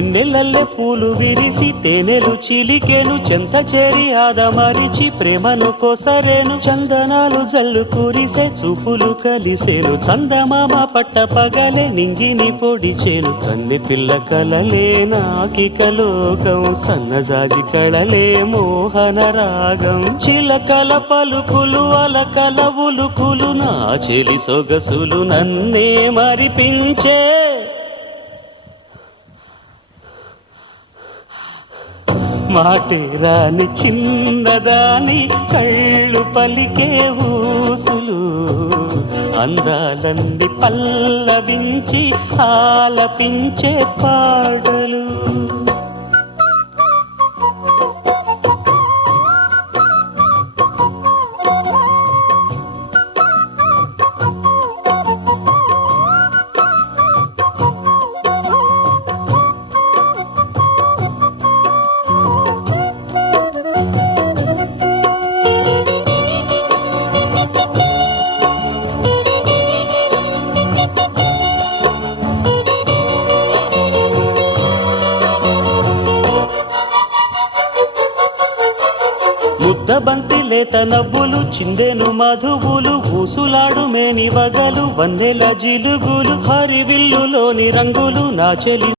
వెన్నెలల్లె పూలు విరిసి తేనెలు చిలికేను చెంత చేరి ఆదమరిచి ప్రేమను కోసరేను చందనాలు జల్లు కురిసే చూపులు కలిసేను చందమామ పట్ట పగలే నింగిని పొడిచేను కన్నె పిల్ల కలలే నాకిక లోకం సన్నజాజి కళలే మోహన రాగం చిలకల పలుకులు అలకల ఉలుకులు నా చెలి సొగసులు నన్నే మరిపించే మాటే రాని చిన్నదాని కళ్ళు పలికే ఊసులు అందాలన్నీ పల్లవించి ఆలపించే పాటలు ముద్దబంతి లేత నవ్వులు చిందెను మధువులు ఊసులాడు మేని వగలు వన్నెల జిలుగులు హరివిల్లులోని రంగులు నా చెలి